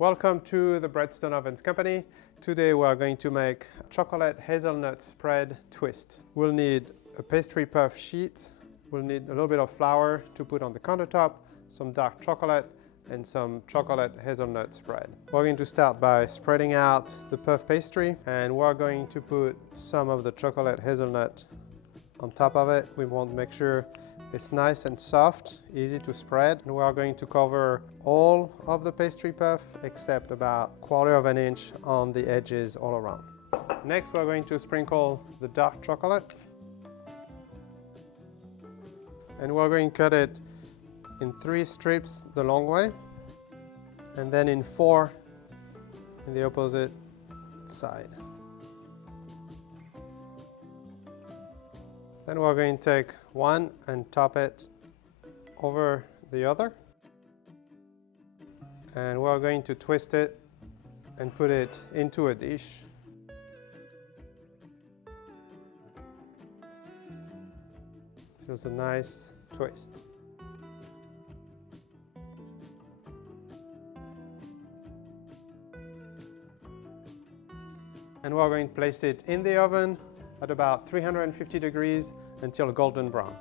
Welcome to the Breadstone Ovens Company. Today we are going to make chocolate hazelnut spread twist. We'll need a pastry puff sheet, we'll need a little bit of flour to put on the countertop, some dark chocolate, and some chocolate hazelnut spread. We're going to start by spreading out the puff pastry, and we're going to put some of the chocolate hazelnut on top of it. We want to make sure it's nice and soft, easy to spread. And we are going to cover all of the pastry puff except about 1/4 of an inch on the edges all around. Next, we're going to sprinkle the dark chocolate. And we're going to cut it in 3 strips the long way, and then in 4 in the opposite side. Then we're going to take one and top it over the other. And we're going to twist it and put it into a dish. So it's a nice twist. And we're going to place it in the oven at about 350 degrees until golden brown.